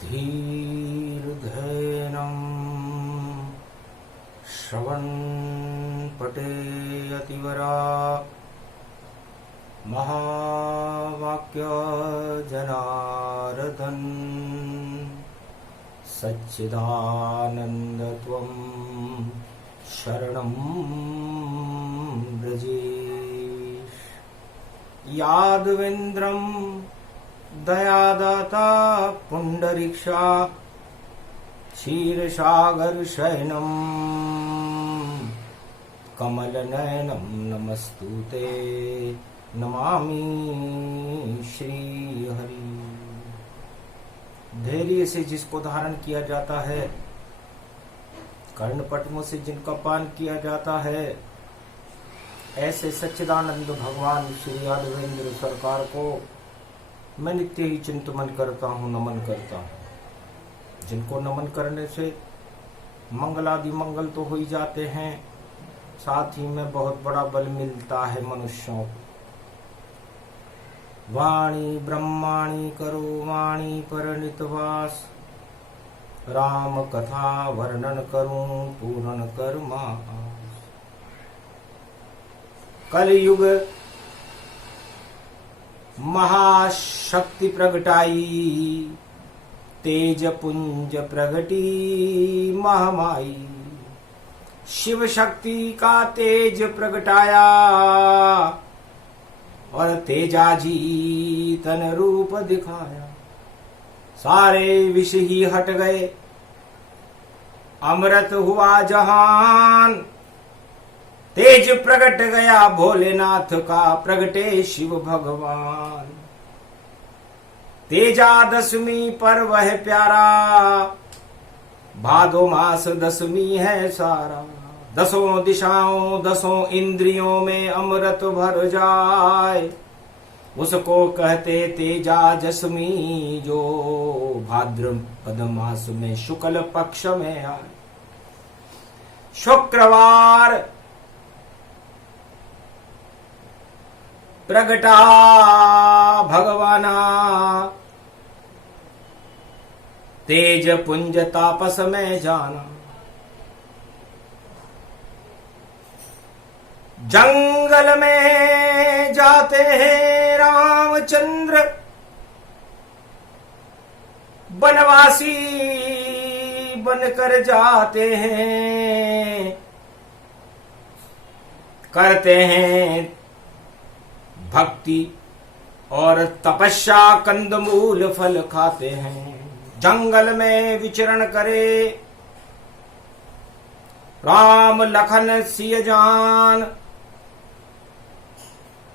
धीर्धैर्यं श्रवणपटे अतिवरा महावाक्य जनार्दन सच्चिदानन्दत्वं शरणं व्रजेश। यादवेन्द्रं दयादाता पुण्डरीक्षा क्षीरसागरशयनं कमलनयनं नमस्तुते नमामि श्रीहरि। धैर्य से जिसको धारण किया जाता है, कर्णपटमों से जिनका पान किया जाता है, ऐसे सच्चिदानंद भगवान श्री यादवेंद्र सरकार को मैं नित्य ही चिंतन करता हूँ, नमन करता हूँ। जिनको नमन करने से मंगलादि मंगल तो हो ही जाते हैं, साथ ही में बहुत बड़ा बल मिलता है मनुष्यों को। वाणी ब्रह्माणी करो वाणी पर नितवास, राम कथा वर्णन करूं पूर्ण कर्मा। कलयुग महाशक्ति प्रगटाई, तेज पुंज प्रगटी महामाई। शिव शक्ति का तेज प्रगटाया और तेजाजी तन रूप दिखाया। सारे विष ही हट गए, अमृत हुआ जहान। तेज प्रगट गया भोलेनाथ का, प्रगटे शिव भगवान। तेजा दशमी पर वह प्यारा, भादो मास दशमी है सारा। दसों दिशाओं दसों इंद्रियों में अमृत भर जाए, उसको कहते तेजा दशमी। जो भाद्रपद मास में शुक्ल पक्ष में आए, शुक्रवार प्रगटा भगवाना। तेज पुंज तापस में जाना। जंगल में जाते हैं रामचंद्र, बनवासी बनकर जाते हैं। करते हैं भक्ति और तपस्या, कंदमूल फल खाते हैं। जंगल में विचरण करे राम लखन सिय जान।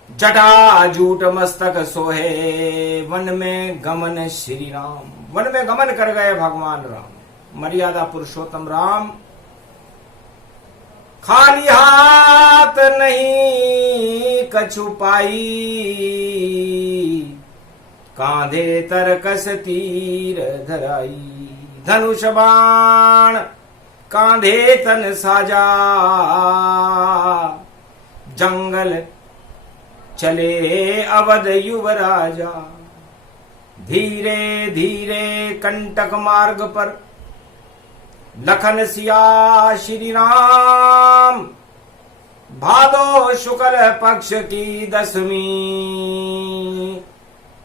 जटा जूट मस्तक सोहे, वन में गमन श्री राम। वन में गमन कर गए भगवान राम, मर्यादा पुरुषोत्तम राम। खाली हाथ नहीं कछु पाई, कांधे तरकस तीर धराई। धनुष बाण कांधे तन साजा, जंगल चले अवध युवराजा। धीरे धीरे कंटक मार्ग पर लखन सिया श्री राम। भादो शुक्ल पक्ष की दशमी,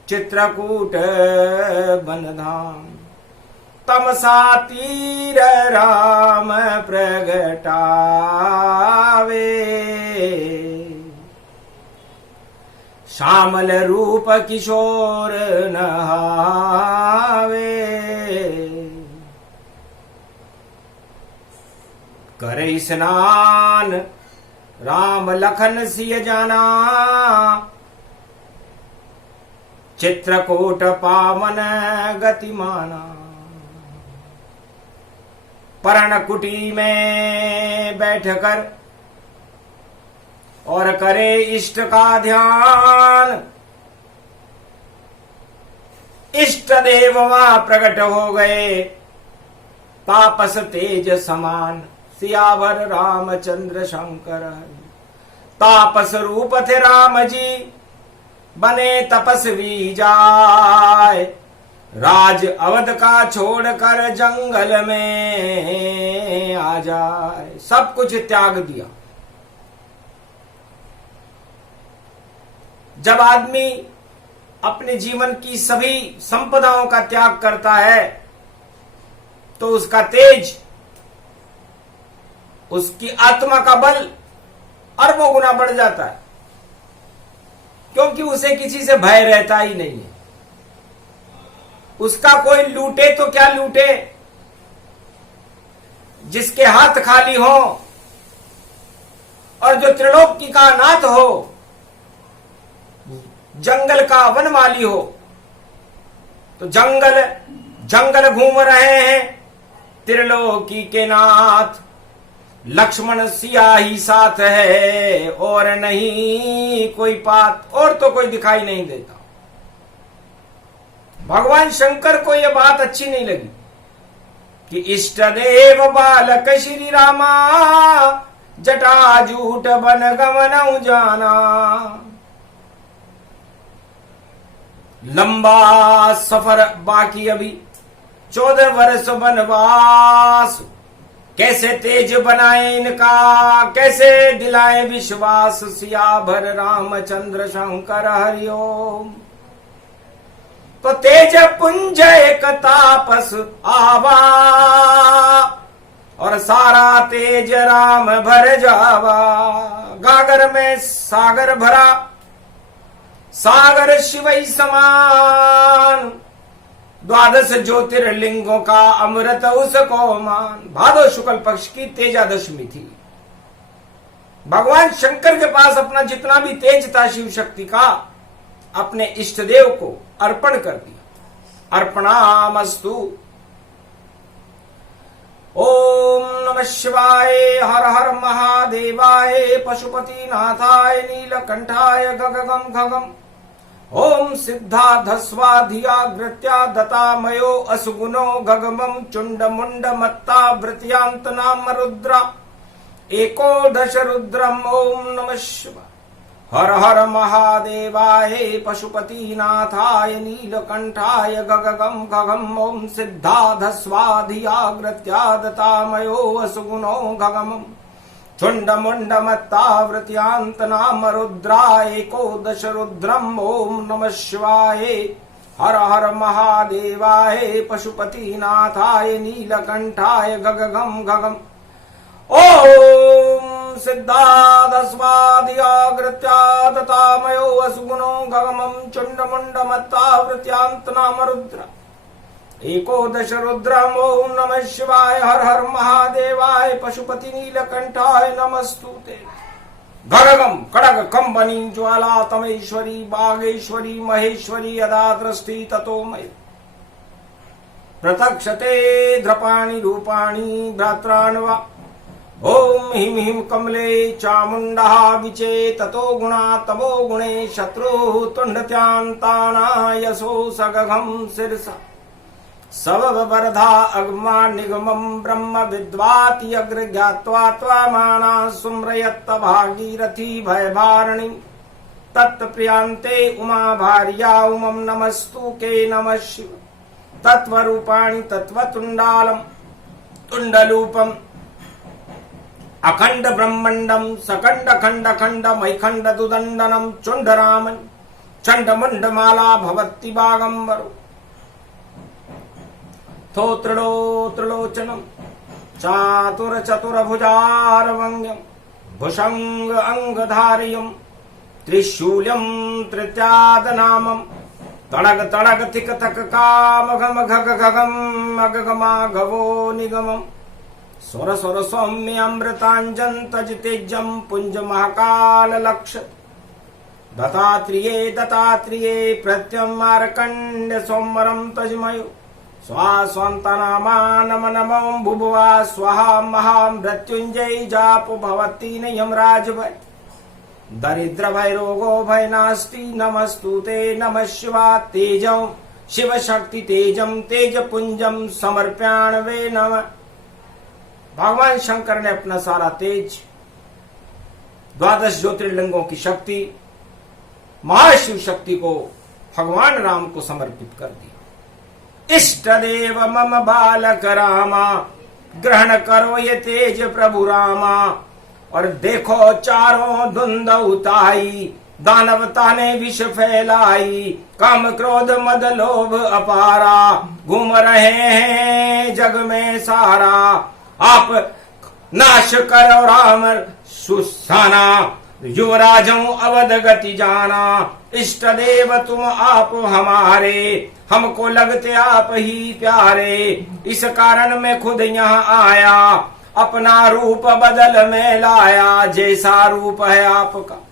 चित्रकूट बनधाम। तमसा तीर राम प्रगटावे, श्यामल रूप किशोर नहावे। करे स्नान राम लखन सिय जाना, चित्रकूट पावन गतिमाना। पर्णकुटी में बैठकर और करे इष्ट का ध्यान। इष्ट देव वहां प्रकट हो गए, तापस तेज समान। सियावर रामचंद्र शंकर तापस रूप थे राम जी, बने तपस्वी जाय। राज अवध का छोड़कर जंगल में आ जाए। सब कुछ त्याग दिया। जब आदमी अपने जीवन की सभी संपदाओं का त्याग करता है तो उसका तेज, उसकी आत्मा का बल अरबों गुना बढ़ जाता है, क्योंकि उसे किसी से भय रहता ही नहीं है। उसका कोई लूटे तो क्या लूटे, जिसके हाथ खाली हो और जो त्रिलोकी का नाथ हो, जंगल का वनमाली हो, तो जंगल जंगल घूम रहे हैं त्रिलोकी के नाथ। लक्ष्मण सिया ही साथ है और नहीं कोई पात, और तो कोई दिखाई नहीं देता। भगवान शंकर को यह बात अच्छी नहीं लगी कि इष्ट देव बालक श्री रामा, जटाजूट बन गमन जाना। लंबा सफर बाकी अभी, 14 वर्ष वनवास। कैसे तेज बनाए इनका, कैसे दिलाए विश्वास। सिया भर रामचंद्र शंकर हरिओम। तो तेज पुंज एक तापस आवा, और सारा तेज राम भर जावा। गागर में सागर भरा, सागर शिवई समान। 12 ज्योतिर्लिंगों का अमृत उसको मान। भादो शुक्ल पक्ष की तेजादशमी थी। भगवान शंकर के पास अपना जितना भी तेज था शिव शक्ति का, अपने इष्ट देव को अर्पण कर दिया। अर्पणामस्तु। ओम नमः शिवाय। हर हर महादेवाय। पशुपति नाथाय नीलकंठाय गगगम खगम। ओम सिद्धाधस्वाधियाग्रत्या दतामयो असुगुणो गगमं चुंड मुंड मत्ता वृत्यांत नाम रुद्रा एकोदश रुद्रम। ओम नमः शिवाय। हर हर महादेवाय। पशुपति नाथाय नीलकंठाय गगगम खगम। ओम सिद्धाधस्वाधियाग्रत्या दतामयो असुगुणो गगमं चुंड मुंड मत्ता वृत्यांत नाम रुद्रा एकोदश रुद्रम। ओम नमः शिवाय। हर हर महादेवाय। पशुपति नाथाय नीलकंठाय गगगम गगम। ओम सिद्धाधस्वाधियाग्रत्या दतामयो असुगुणो गगमं चुंड मुंड मत्ता वृत्यांत नाम रुद्र एकोदश रुद्रम। ओम नमः शिवाय। हर हर महादेवाय। पशुपति नीलकंठाय नमस्तुते। गगगम कड़ग कंबनी ज्वाला तमेश्वरी बागेश्वरी महेश्वरी यदा दृष्टि ततो मय प्रतक्षते द्रपाणि रूपाणि भ्रात्रान्वा। ओम हिम हिम कमले चामुंडः विचे ततो गुणा तमो गुणे शत्रु तुंडत्यांताना यशो सगघम शिरसा सववरधा अग्मा निगमं ब्रह्म विद्वाति अग्र ज्ञात्वा त्वामाना सुम्रयत्त भागीरथी भयभारिणी तत्प्रियांते उमा भार्या उमं नमस्तु के नमः शिव। तत्वरूपाणि तत्वतुंडालम तुंडलूपम अखंड ब्रह्मंडम सकंड खंड खंड मैखंड दुदंडनम चुंडरामन चंड मुंड माला भवत्ति बागंबरो थोत्रो त्रिलोचनम चातुर चतुर भुजारवंग्यम भुषंग अंगधारियम त्रिशूल्यम तृत्यादनामम तड़ग तड़ग तिक तक काम घम घग घगम अगगमा घवो निगमम स्वर स्वर सौम्य अमृतांजन तज तेजम पुंज महाकाल लक्ष्य दत्तात्रेये दत्तात्रेये प्रत्यम मार्कंड सोमरम तजमयो स्वास्वंतनामा नम नमो भुभुवा स्वाहा महामृत्युंजय जाप भवती यमराज भय दरिद्र भय रोगो भय नास्ति नमस्तुते नमः शिवा तेजं शिव शक्ति तेजम तेज पुंजम समर्प्याण वे नमः। भगवान शंकर ने अपना सारा तेज 12 ज्योतिर्लिंगों की शक्ति महाशिव शक्ति को भगवान राम को समर्पित कर दिया। इष्ट देव मम बालक रामा, ग्रहण करो ये तेज प्रभु रामा। और देखो चारों धुंध उताई, दानवता ने विष फैलाई, काम क्रोध मद लोभ अपारा, घूम रहे हैं जग में सारा। आप नाश करो राम सुसाना, युवराजों अवध गति जाना। इष्ट देव तुम आप हमारे, हमको लगते आप ही प्यारे। इस कारण मैं खुद यहाँ आया, अपना रूप बदल में लाया। जैसा रूप है आपका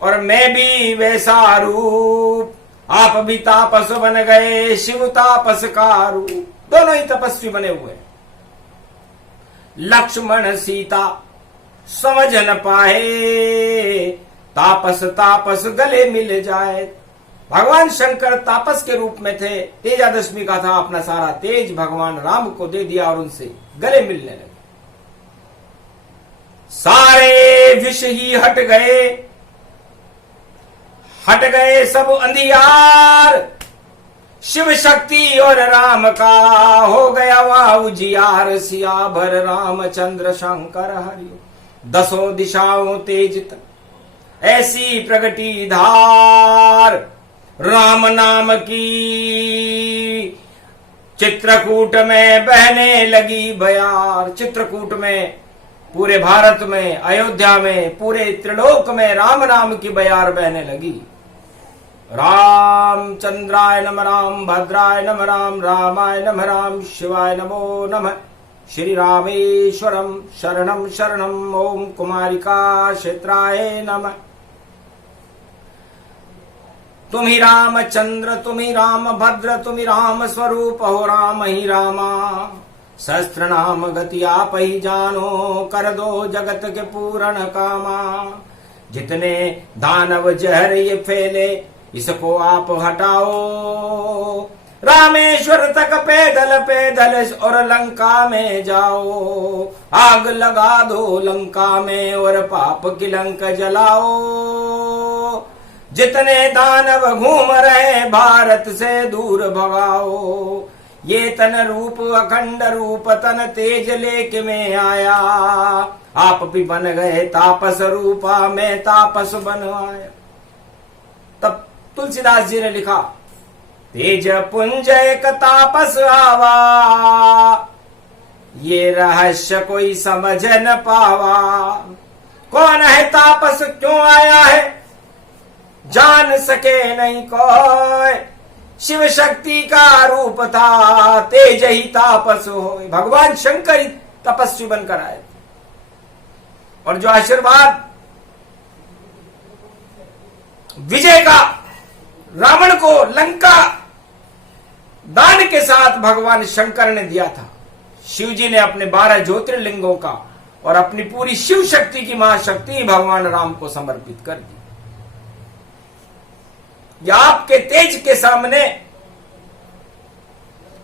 और मैं भी वैसा रूप, आप भी तापस बन गए, शिव तापस का रूप। दोनों ही तपस्वी बने हुए। लक्ष्मण सीता समझ न पाए, तापस तापस गले मिल जाए। भगवान शंकर तापस के रूप में थे। तेजादशमी का था, अपना सारा तेज भगवान राम को दे दिया और उनसे गले मिलने लगे। सारे विष ही हट गए सब अंधियार। शिव शक्ति और राम का हो गया वह उजियार। सियाभर रामचंद्र शंकर हरि, दसों दिशाओं तेज तक ऐसी प्रगटी धार। राम नाम की चित्रकूट में बहने लगी बयार। चित्रकूट में, पूरे भारत में, अयोध्या में, पूरे त्रिलोक में राम नाम की बयार बहने लगी। रामचंद्राय नमः, राम भद्राय नमः, राम रामाय नमः, राम शिवाय नमो नमः। श्री रामेश्वरम शरणम शरणम। ओम कुमारिका क्षेत्राय नमः। तुम ही रामचंद्र, तुम ही राम भद्र, तुम ही राम स्वरूप हो, राम ही रामा। सहस्त्र नाम गति आप ही जानो, कर दो जगत के पूर्ण कामा। जितने दानव जहर ये फैले, इसको आप हटाओ। रामेश्वर तक पैदल पैदल और लंका में जाओ। आग लगा दो लंका में और पाप की लंका जलाओ। जितने दानव घूम रहे भारत से दूर भगाओ। ये तन रूप अखंड रूप तन तेज लेके मैं आया। आप भी बन गए तापस रूपा, मैं तापस बन आया। तब तुलसीदास जी ने लिखा, तेज पुंज एक तापस आवा, ये रहस्य कोई समझ न पावा। कौन है तापस, क्यों आया है, जान सके नहीं कोई। शिव शक्ति का रूप था, तेज ही तापस हो। भगवान शंकर ही तपस्वी बनकर आए और जो आशीर्वाद विजय का रावण को लंका दान के साथ भगवान शंकर ने दिया था, शिव जी ने अपने 12 ज्योतिर्लिंगों का और अपनी पूरी शिव शक्ति की महाशक्ति भगवान राम को समर्पित कर दी। या आपके तेज के सामने,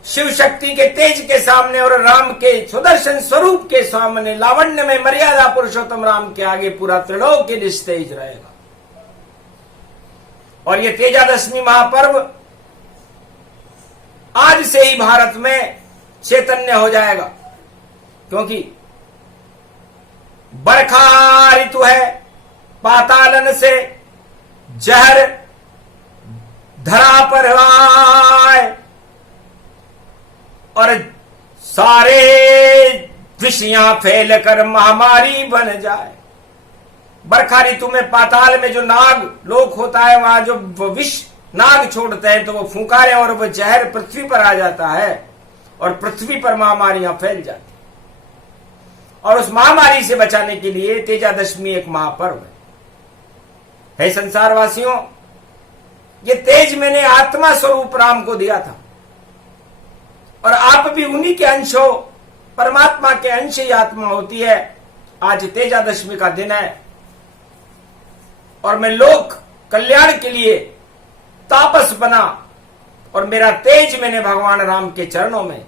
शिव शक्ति के तेज के सामने और राम के सुदर्शन स्वरूप के सामने, लावण्य में मर्यादा पुरुषोत्तम राम के आगे पूरा त्रिलोक निस्तेज रहेगा। और ये तेजादशमी महापर्व आज से ही भारत में चैतन्य हो जाएगा, क्योंकि बरखा ऋतु है। पातालन से जहर धरा पर आए और सारे विषयां फैल कर महामारी बन जाए। बरखा ऋतु में पाताल में जो नाग लोक होता है, वहां जो विष नाग छोड़ते हैं तो वो फुंकारे और वो जहर पृथ्वी पर आ जाता है और पृथ्वी पर महामारियां फैल जाती। और उस महामारी से बचाने के लिए तेजादशमी एक महापर्व है। संसारवासियों, ये तेज मैंने आत्मा स्वरूप राम को दिया था और आप भी उन्हीं के अंश हो। परमात्मा के अंश ही आत्मा होती है। आज तेजादशमी का दिन है और मैं लोक कल्याण के लिए तापस बना और मेरा तेज मैंने भगवान राम के चरणों में,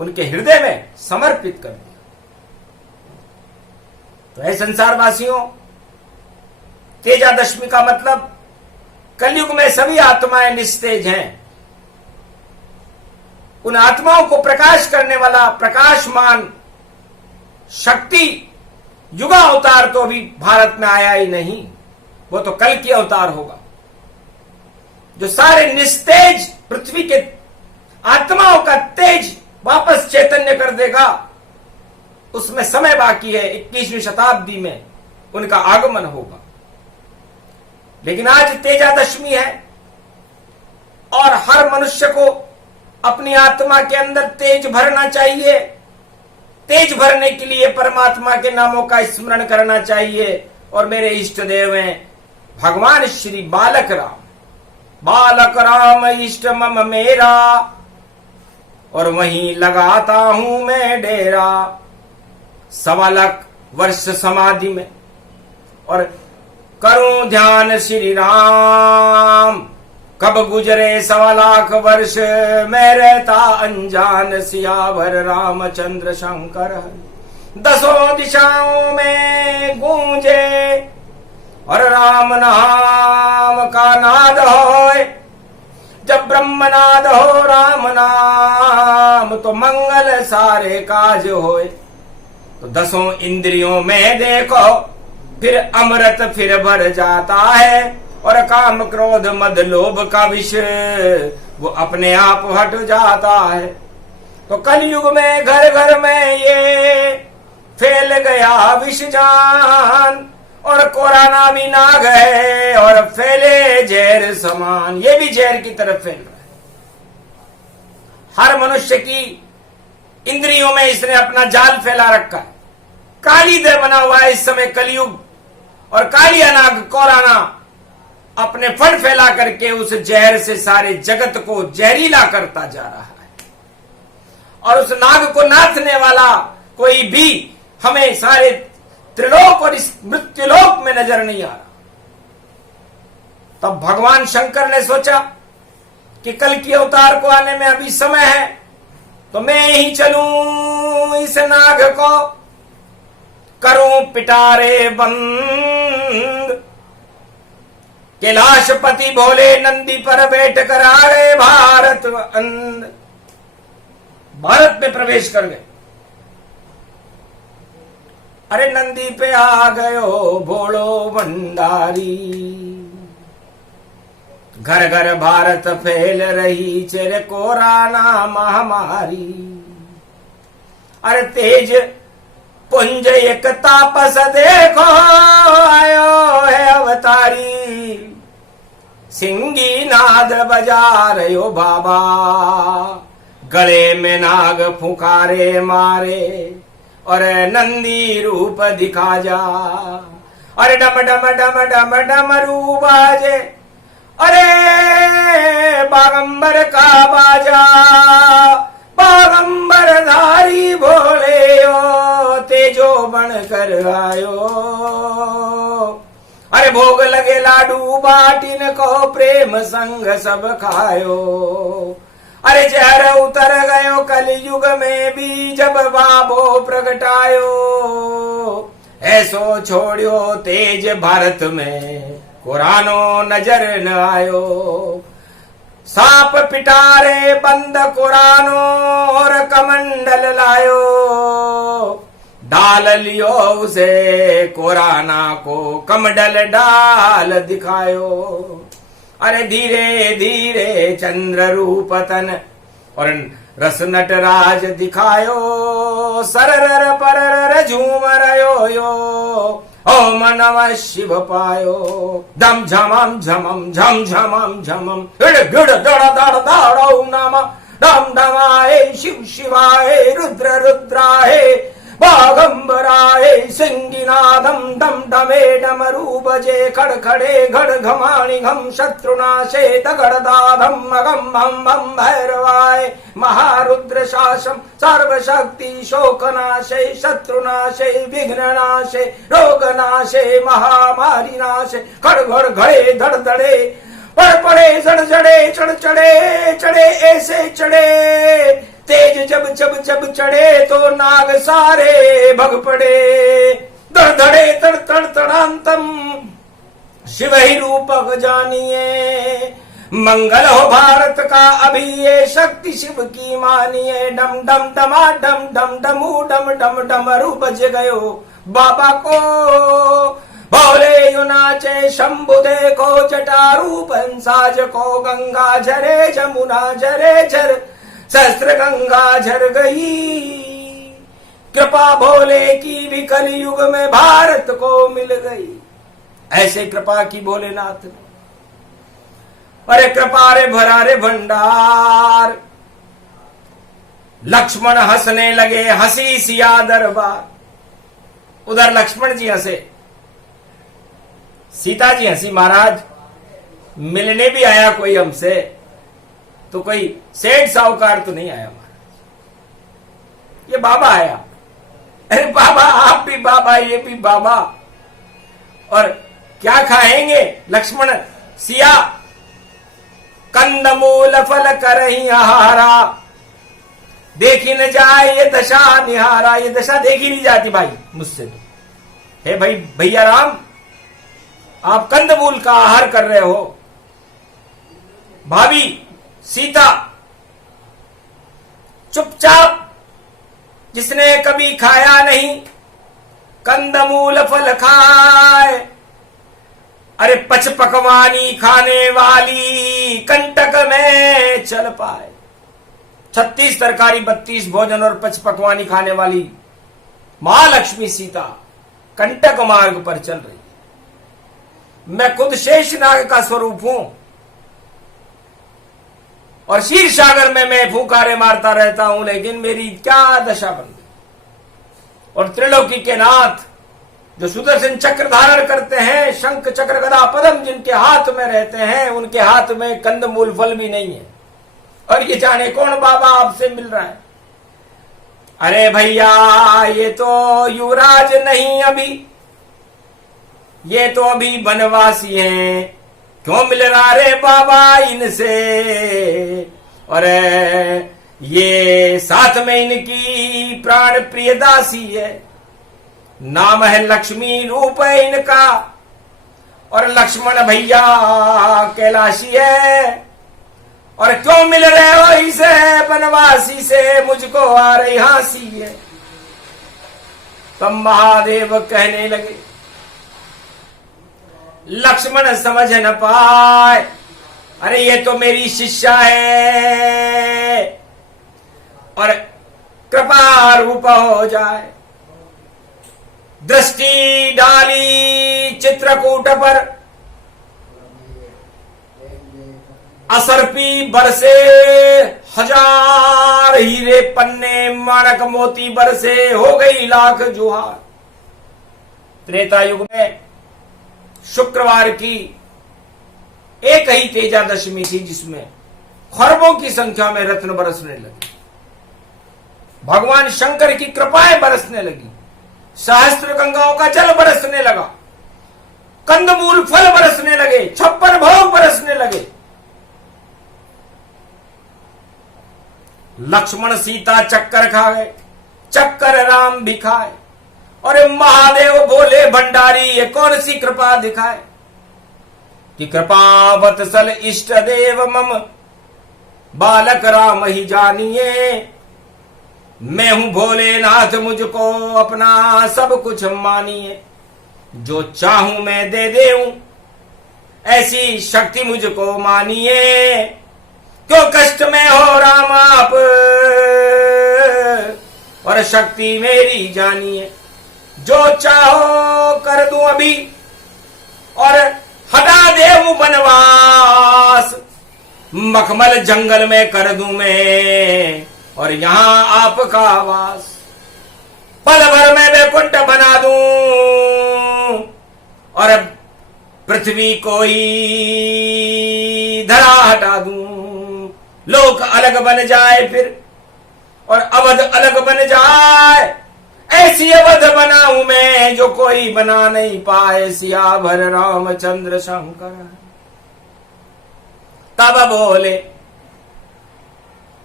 उनके हृदय में समर्पित कर दिया। तो ऐ संसारवासियों, तेजादशमी का मतलब कलयुग में सभी आत्माएं निस्तेज हैं। उन आत्माओं को प्रकाश करने वाला प्रकाशमान शक्ति युगा अवतार तो अभी भारत में आया ही नहीं, वो तो कल की अवतार होगा, जो सारे निस्तेज पृथ्वी के आत्माओं का तेज वापस चैतन्य कर देगा। उसमें समय बाकी है, 21वीं शताब्दी में उनका आगमन होगा। लेकिन आज तेजादशमी है और हर मनुष्य को अपनी आत्मा के अंदर तेज भरना चाहिए। तेज भरने के लिए परमात्मा के नामों का स्मरण करना चाहिए। और मेरे इष्ट देव हैं भगवान श्री बालक राम। बालक राम इष्ट मम मेरा, और वहीं लगाता हूं मैं डेरा। 1.25 लाख वर्ष समाधि में और करूं ध्यान श्री राम। कब गुजरे 1.25 लाख वर्ष, मैं रहता अनजान सियावर रामचंद्र शंकर। 10 दिशाओं में गूंजे और राम नाम का नाद होए। जब ब्रह्मनाद हो राम नाम, तो मंगल सारे काज होए। तो 10 इंद्रियों में देखो फिर अमृत फिर भर जाता है। और काम क्रोध मद लोभ का विष वो अपने आप हट जाता है। तो कलयुग में घर घर में ये फैल गया विष जान। और कोरोना भी नाग है और फैले जहर समान, ये भी जहर की तरफ फैल रहा है। हर मनुष्य की इंद्रियों में इसने अपना जाल फैला रखा है। काली दह बना हुआ है इस समय कलयुग, और कालिया नाग कोरोना अपने फड़ फैला करके उस जहर से सारे जगत को जहरीला करता जा रहा है। और उस नाग को नाथने वाला कोई भी हमें सारे त्रिलोक और इस मृत्युलोक में नजर नहीं आ रहा। तब भगवान शंकर ने सोचा कि कल की अवतार को आने में अभी समय है, तो मैं ही चलूं इस नाग को करूं पिटारे बंद। कैलाशपति भोले नंदी पर बैठ कर आ गए भारत में प्रवेश कर गए। अरे नंदी पे आ गयो भोलो भंडारी। घर घर भारत फैल रही चेरे कोरोना महामारी। अरे तेज पुंज एक तापस देखो आयो है अवतारी। सिंगी नाद बजा रहे बाबा, गले में नाग फुकारे मारे और नंदी रूप दिखा जा। अरे डम डम डम डम डमरू बाजे, अरे बागंबर का बाजा। बागंबर धारी भोले ओ तेजो बन कर आयो। अरे भोग लगे लाडू बाटिन को प्रेम संग सब खायो। अरे जहर उतर गयो कलयुग में भी जब बाबो प्रगटायो। ऐसो छोड़ियो तेज भारत में कुरानो नजर न आयो। सांप पिटारे बंद कुरानो और कमंडल लायो। डाल लियो उसे कोराना को कमंडल डाल दिखायो। अरे धीरे धीरे चंद्र रूप तन और रस नटराज दिखायो। सरर परर झूम रयो यो ओम नमः शिव पायो। दम झमम झमम झम झमम झमम गिड़ गिड़ दड़ दड़ दाड़ो नम डम डमाए शिव शिवाय रुद्र रुद्राय बागंबराय सिंगिनादम डम डमे डमरू बजे खड़ खड़े घड़ घमाणि घम शत्रुनाशे दगड़दाधम अगम हम हम भैरवाय महारुद्र शासम सर्वशक्ति शोकनाशे शत्रुनाशे विघ्ननाशे रोगनाशे महामारी नाशे खड़ घड़ घड़े धड़ धड़े पड़ पड़े जड़ जड़े चढ़ चढ़े चढ़े ऐसे चढ़े। तेज जब जब जब चढ़े तो नाग सारे भग पड़े। धड़ धड़े तड़ तड़ तड़ांतम शिव ही रूपक जानिए। मंगल हो भारत का अभी ये शक्ति शिव की मानिए। डम डम डमा डम डम डमू डम डम डमरू बज गयो बाबा को। भोले यु नाचे शंभु देखो जटारू पंसाज को। गंगा झरे जमुना झरे झर सहस्त्र गंगा झर गई। कृपा भोले की भी कलयुग में भारत को मिल गई। ऐसे कृपा की भोलेनाथ ने। अरे कृपा रे भरा रे भंडार। लक्ष्मण हंसने लगे हंसी सिया दरबार। उधर लक्ष्मण जी हंसे, सीता जी हंसी। महाराज मिलने भी आया कोई हमसे, तो कोई सेठ साहूकार तो नहीं आया महाराज, ये बाबा आया। अरे बाबा आप भी बाबा, ये भी बाबा। और क्या खाएंगे लक्ष्मण सिया? कंदमूल फल करही आहारा। देखी न जाए ये दशा निहारा। ये दशा देखी नहीं जाती भाई मुझसे। हे भाई भैया राम, आप कंदमूल का आहार कर रहे हो। भाभी सीता चुपचाप, जिसने कभी खाया नहीं कंदमूल फल खाए। अरे पच पकवानी खाने वाली कंटक में चल पाए। 36 तरकारी 32 भोजन और पच पकवानी खाने वाली महालक्ष्मी सीता कंटक मार्ग पर चल रही है। मैं खुद शेषनाग का स्वरूप हूं और क्षीर सागर में मैं फूंकारे मारता रहता हूं, लेकिन मेरी क्या दशा बन गई। और त्रिलोकी के नाथ जो सुदर्शन चक्र धारण करते हैं, शंख चक्र गदा पद्म जिनके हाथ में रहते हैं, उनके हाथ में कंदमूल फल भी नहीं है। और ये जाने कौन बाबा आपसे मिल रहा है। अरे भैया ये तो युवराज नहीं अभी, ये तो अभी बनवासी हैं। क्यों मिल रहा रे बाबा इनसे? और ये साथ में इनकी प्राण प्रिय दासी है। नाम है लक्ष्मी, रूप है इनका। और लक्ष्मण भैया कैलाशी है। और क्यों मिल रहे हो इसे बनवासी से? मुझको आ रही हंसी है। तब महादेव कहने लगे, लक्ष्मण समझ न पाए, अरे ये तो मेरी शिष्या है और कृपा रूप हो जाए। दृष्टि डाली चित्रकूट पर, असर्पी बरसे हजार हीरे पन्ने, माणक मोती बरसे, हो गई लाख जुहार। त्रेता युग में शुक्रवार की एक ही तेजादशमी थी, जिसमें खरबों की संख्या में रत्न बरसने लगे। भगवान शंकर की कृपाएं बरसने लगी। सहस्त्र गंगाओं का जल बरसने लगा। कंदमूल फल बरसने लगे। 56 भोग बरसने लगे। लक्ष्मण सीता चक्कर खा गए, चक्कर राम भी खाए। और महादेव बोले भंडारी ये कौन सी कृपा दिखाए कि कृपा वत्सल इष्ट देव मम बालक राम ही जानिए। मैं हूं भोलेनाथ, मुझको अपना सब कुछ मानिए। जो चाहूं मैं दे देऊं, ऐसी शक्ति मुझको मानिए। क्यों कष्ट में हो राम आप, और शक्ति मेरी जानिए। जो चाहो कर दूं अभी, और हटा देऊं बनवास। मखमल जंगल में कर दूं मैं, और यहां आपका वास। पल भर में वैकुंठ बना दूं, और पृथ्वी को ही धरा हटा दूं। लोक अलग बन जाए फिर, और अवध अलग बन जाए। ऐसी अवध बनाऊं मैं जो कोई बना नहीं पाए। सियावर रामचंद्र शंकर। तब बोले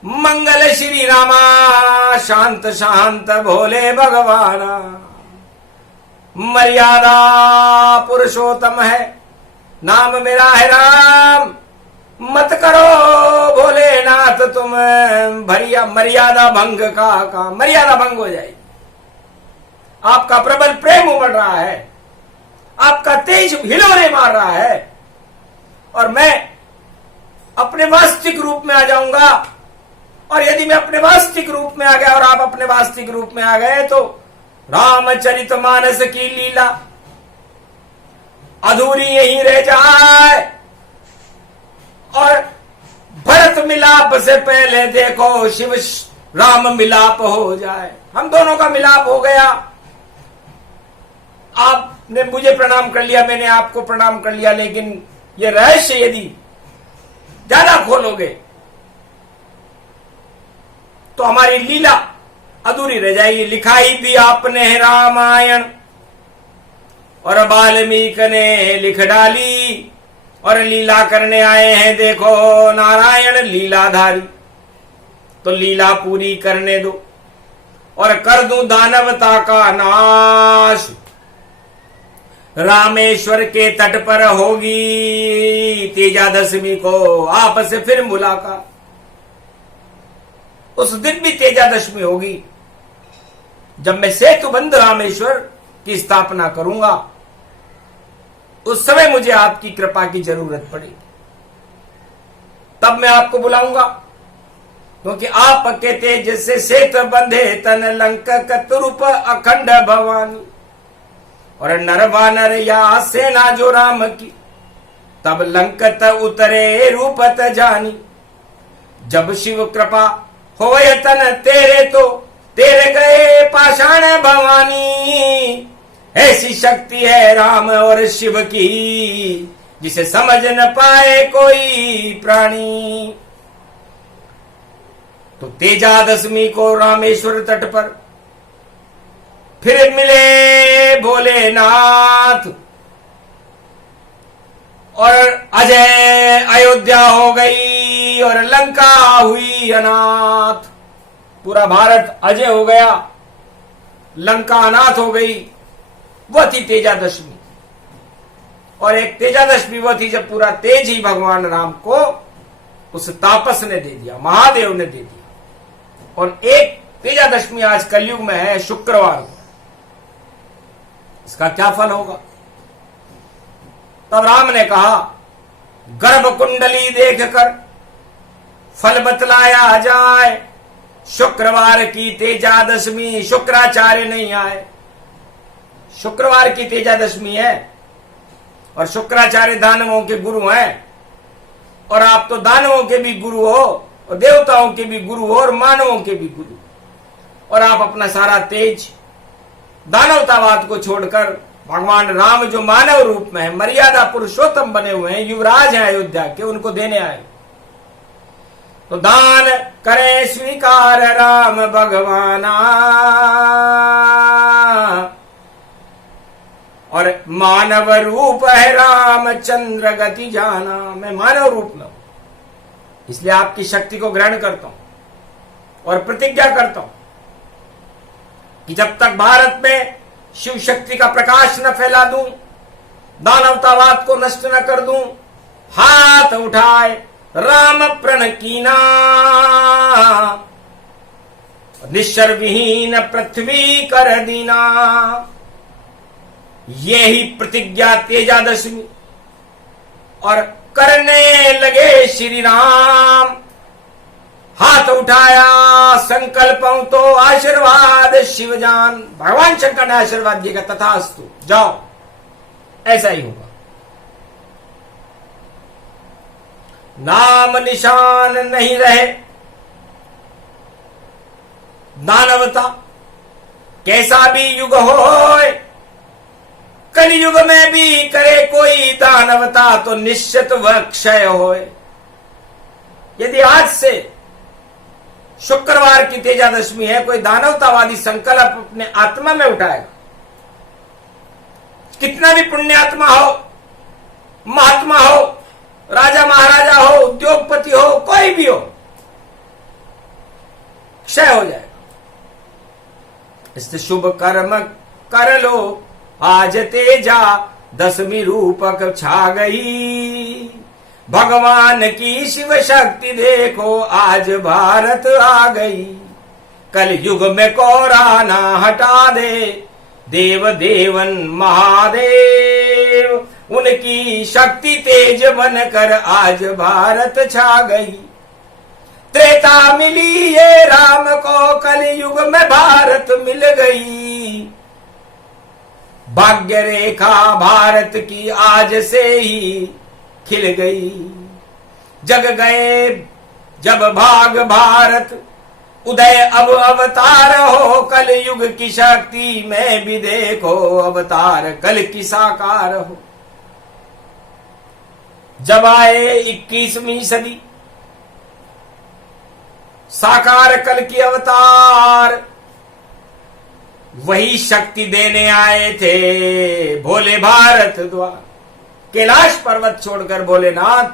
मंगल श्री रामा, शांत शांत भोले भगवाना। मर्यादा पुरुषोत्तम है, नाम मेरा है राम। मत करो भोलेनाथ तुम भरिया मर्यादा भंग का मर्यादा भंग हो जाएगी। आपका प्रबल प्रेम उमड़ रहा है, आपका तेज हिलोरे मार रहा है, और मैं अपने वास्तविक रूप में आ जाऊंगा। और यदि मैं अपने वास्तविक रूप में आ गया और आप अपने वास्तविक रूप में आ गए तो रामचरितमानस की लीला अधूरी यहीं रह जाए। और भरत मिलाप से पहले देखो शिव राम मिलाप हो जाए। हम दोनों का मिलाप हो गया। आपने मुझे प्रणाम कर लिया, मैंने आपको प्रणाम कर लिया, लेकिन ये रहस्य यदि ज्यादा खोलोगे तो हमारी लीला अधूरी रह जाएगी। लिखाई भी आपने है रामायण और वाल्मीकि ने लिख डाली, और लीला करने आए हैं देखो नारायण लीलाधारी। तो लीला पूरी करने दो और कर दूं दानवता का नाश। रामेश्वर के तट पर होगी तेजादशमी को आपसे फिर मुलाकात। उस दिन भी तेजादशमी होगी जब मैं सेतुबंध रामेश्वर की स्थापना करूंगा। उस समय मुझे आपकी कृपा की जरूरत पड़ेगी, तब मैं आपको बुलाऊंगा, क्योंकि आपके तेज से सेत बंधे तन लंक कतरूप अखंड भवानी। और नर वानर या सेना जो राम की तब लंकत उतरे रूपत जानी। जब शिव कृपा होय तन तेरे तो तेरे गए पाषाण भवानी। ऐसी शक्ति है राम और शिव की जिसे समझ न पाए कोई प्राणी। तो तेजादशमी को रामेश्वर तट पर फिर मिले भोलेनाथ, और अजय अयोध्या हो गई और लंका हुई अनाथ। पूरा भारत अजय हो गया, लंका अनाथ हो गई। वह थी तेजादशमी। और एक तेजादशमी वो थी जब पूरा तेज ही भगवान राम को उस तापस ने दे दिया, महादेव ने दे दिया। और एक तेजादशमी आज कलयुग में है, शुक्रवार को। इसका क्या फल होगा? तब राम ने कहा गर्भ कुंडली देखकर फल बतलाया जाए। शुक्रवार की तेजादशमी, शुक्राचार्य नहीं आए, शुक्रवार की तेजादशमी है। और शुक्राचार्य दानवों के गुरु हैं, और आप तो दानवों के भी गुरु हो और देवताओं के भी गुरु हो और मानवों के भी गुरु। और आप अपना सारा तेज दानवतावाद को छोड़कर भगवान राम जो मानव रूप में है, मर्यादा पुरुषोत्तम बने हुए हैं, युवराज हैं अयोध्या के, उनको देने आए। तो दान करें स्वीकार राम भगवाना, और मानव रूप है रामचंद्र गति जाना। मैं मानव रूप में हूं, इसलिए आपकी शक्ति को ग्रहण करता हूं और प्रतिज्ञा करता हूं कि जब तक भारत में शिव शक्ति का प्रकाश न फैला दूं, दानवतावाद को नष्ट न कर दूं, हाथ उठाए राम प्रण कीना, निश्चर विहीन पृथ्वी कर दीना। यही प्रतिज्ञा तेजादशमी। और करने लगे श्री राम, हाथ उठाया संकल्पों तो आशीर्वाद शिवजान। भगवान शंकर ने आशीर्वाद दिएगा, तथास्तु, जाओ, ऐसा ही होगा। नाम निशान नहीं रहे दानवता, कैसा भी युग होए, कलयुग में भी करे कोई दानवता तो निश्चित वह क्षय होए। यदि आज से शुक्रवार की तेजादशमी है, कोई दानवतावादी संकल्प अपने आत्मा में उठाएगा, कितना भी पुण्यात्मा हो, महात्मा हो, राजा महाराजा हो, उद्योगपति हो, कोई भी हो, क्षय हो जाएगा। इससे शुभ कर्म कर लो, आज तेजा दशमी रूपक छा गई। भगवान की शिव शक्ति देखो आज भारत आ गई। कल युग में कोरा ना हटा दे देव देवन महादेव। उनकी शक्ति तेज बनकर आज भारत छा गई। त्रेता मिली ये राम को कल युग में भारत मिल गई। भाग्य रेखा भारत की आज से ही खिल गई। जग गए जब भाग भारत उदय अब अवतार हो। कल युग की शक्ति में भी देखो अवतार कल की साकार हो। जब आए 21वीं सदी साकार कल की अवतार, वही शक्ति देने आए थे भोले भारत द्वार। कैलाश पर्वत छोड़कर भोलेनाथ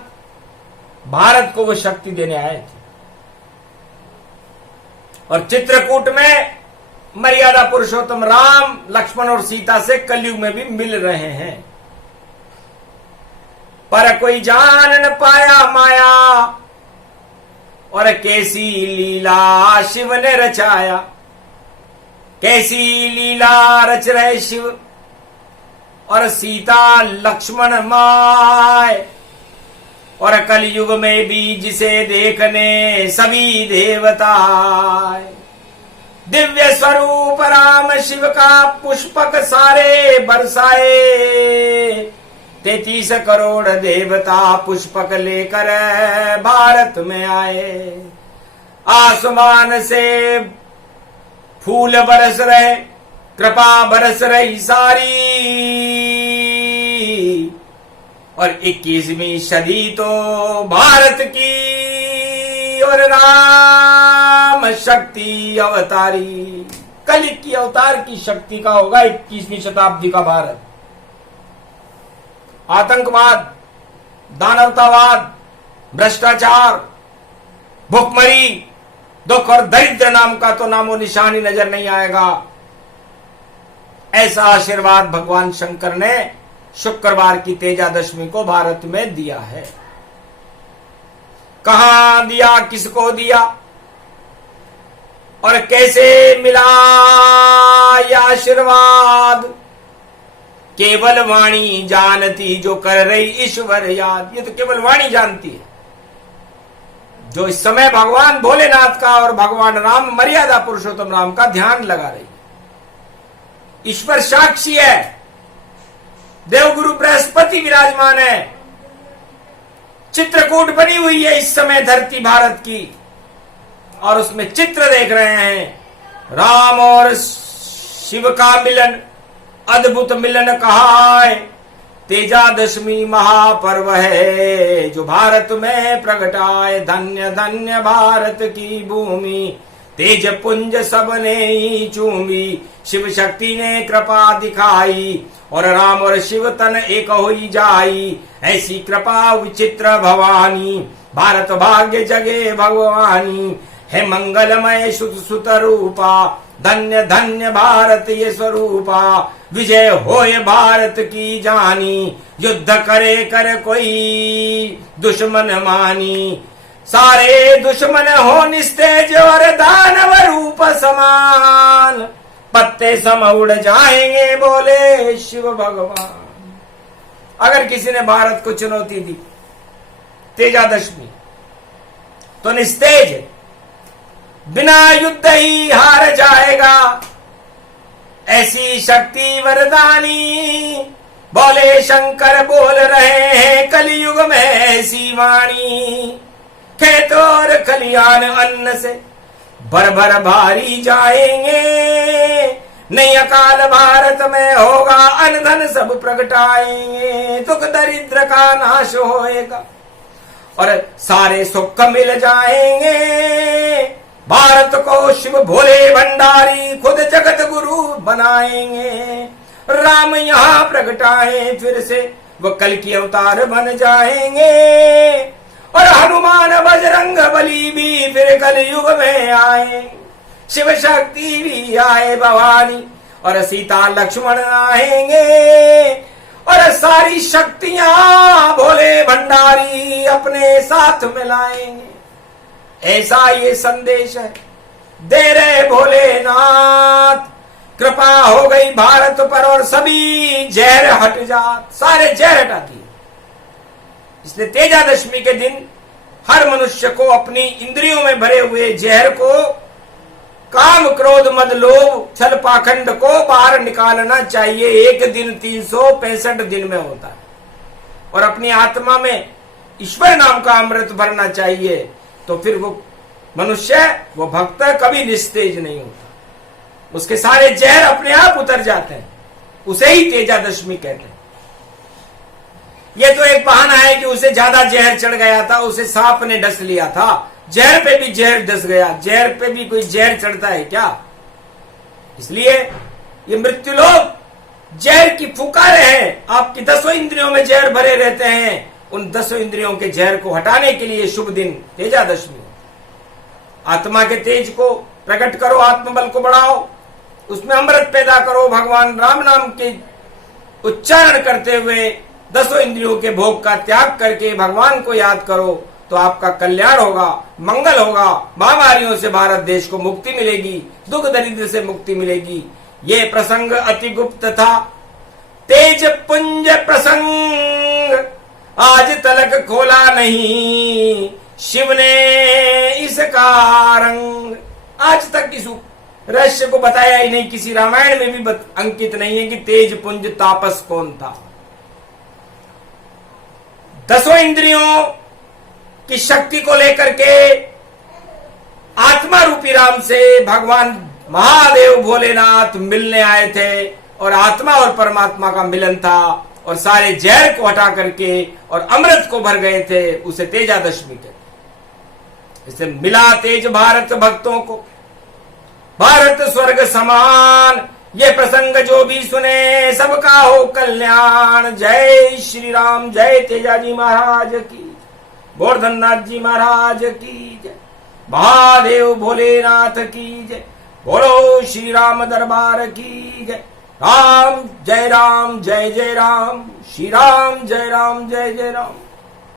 भारत को वो शक्ति देने आए थे। और चित्रकूट में मर्यादा पुरुषोत्तम राम लक्ष्मण और सीता से कलयुग में भी मिल रहे हैं। पर कोई जान न पाया माया और कैसी लीला शिव ने रचाया। कैसी लीला रच रहे शिव और सीता लक्ष्मण माय। और कलयुग में भी जिसे देखने सभी देवता। दिव्य स्वरूप राम शिव का पुष्पक सारे बरसाए। 33 करोड़ देवता पुष्पक लेकर भारत में आए। आसमान से फूल बरस रहे, कृपा बरस रही सारी। और 21वीं सदी तो भारत की और राम शक्ति अवतारी। कल की अवतार की शक्ति का होगा 21वीं शताब्दी का भारत। आतंकवाद, दानवतावाद, भ्रष्टाचार, भुखमरी, दुख और दरिद्र नाम का तो नामो निशान ही नजर नहीं आएगा। ऐसा आशीर्वाद भगवान शंकर ने शुक्रवार की तेजादशमी को भारत में दिया है। कहां दिया, किसको दिया और कैसे मिला यह आशीर्वाद, केवल वाणी जानती जो कर रही ईश्वर याद। ये तो केवल वाणी जानती है जो इस समय भगवान भोलेनाथ का और भगवान राम मर्यादा पुरुषोत्तम राम का ध्यान लगा रही है। ईश्वर साक्षी है, देवगुरु बृहस्पति विराजमान है। चित्रकूट बनी हुई है इस समय धरती भारत की और उसमें चित्र देख रहे हैं। राम और शिव का मिलन, अद्भुत मिलन कहा है। तेजादशमी महापर्व है जो भारत में प्रगटाए। धन्य धन्य भारत की भूमि, तेज पुंज सबने ही चूमी। शिव शक्ति ने कृपा दिखाई और राम और शिव तन एक होई जाई। ऐसी कृपा विचित्र भवानी, भारत भाग्य जगे भगवानी। है मंगलमय सुत सुत रूपा, धन्य धन्य भारत ये स्वरूपा। विजय होए भारत की जानी, युद्ध करे कर कोई दुश्मन मानी। सारे दुश्मन हो निस्तेज और दानव रूप समान। पत्ते सम उड़ जाएंगे बोले शिव भगवान। अगर किसी ने भारत को चुनौती दी तेजादशमी तो निस्तेज बिना युद्ध ही हार जाएगा। ऐसी शक्ति वरदानी बोले शंकर बोल रहे हैं कलयुग में ऐसी वाणी। खेत और खलियान अन्न से भर भर भारी जाएंगे। नई अकाल भारत में होगा, अन्न धन सब प्रगटाएंगे। दुख दरिद्र का नाश होएगा और सारे सुख मिल जाएंगे। भारत को शिव भोले भंडारी खुद जगत गुरु बनाएंगे। राम यहाँ प्रगटाए फिर से, वो कल की अवतार बन जाएंगे। और हनुमान बजरंग बली भी फिर कल युग में आए। शिव शक्ति भी आए भवानी और सीता लक्ष्मण आएंगे। और सारी शक्तियां भोले भंडारी अपने साथ में लाएंगे। ऐसा ये संदेश है दे रहे भोलेनाथ। कृपा हो गई भारत पर और सभी जहर हट जात, सारे जहर हटा दिए। इसलिए तेजादशमी के दिन हर मनुष्य को अपनी इंद्रियों में भरे हुए जहर को, काम क्रोध मद लोभ छल पाखंड को बाहर निकालना चाहिए। एक दिन 365 दिन में होता है। और अपनी आत्मा में ईश्वर नाम का अमृत भरना चाहिए। तो फिर वो मनुष्य, वो भक्त कभी निस्तेज नहीं होता। उसके सारे जहर अपने आप उतर जाते हैं। उसे ही तेजादशमी कहते हैं। ये तो एक बहाना है कि उसे ज्यादा जहर चढ़ गया था, उसे सांप ने डस लिया था। जहर पे भी जहर डस गया, जहर पे भी कोई जहर चढ़ता है क्या? इसलिए ये मृत्युलोक जहर की फुकारे हैं। आपकी 10 इंद्रियों में जहर भरे रहते हैं। उन 10 इंद्रियों के जहर को हटाने के लिए शुभ दिन तेजादशमी। आत्मा के तेज को प्रकट करो, आत्मबल को बढ़ाओ, उसमें अमृत पैदा करो। भगवान राम नाम के उच्चारण करते हुए 10 इंद्रियों के भोग का त्याग करके भगवान को याद करो, तो आपका कल्याण होगा, मंगल होगा। महामारियों से भारत देश को मुक्ति मिलेगी, दुख दरिद्र से मुक्ति मिलेगी। ये प्रसंग अति गुप्त था, तेज पुंज प्रसंग आज तलक खोला नहीं शिव ने इसका रंग। आज तक इस रहस्य को बताया ही नहीं, किसी रामायण में भी अंकित नहीं है कि तेज पुंज तापस कौन था। 10 इंद्रियों की शक्ति को लेकर के आत्मा रूपी राम से भगवान महादेव भोलेनाथ मिलने आए थे और आत्मा और परमात्मा का मिलन था और सारे जहर को हटा करके और अमृत को भर गए थे। उसे तेजादशमी कहते। इसे मिला तेज भारत भक्तों को, भारत स्वर्ग समान। ये प्रसंग जो भी सुने सबका हो कल्याण। जय श्री राम, जय तेजाजी महाराज की, गोवर्धन नाथ जी महाराज की जय, महादेव भोलेनाथ की जय, बोलो श्री राम दरबार की जय। राम जय राम, जय जय राम, श्री राम जय राम, जय जय राम।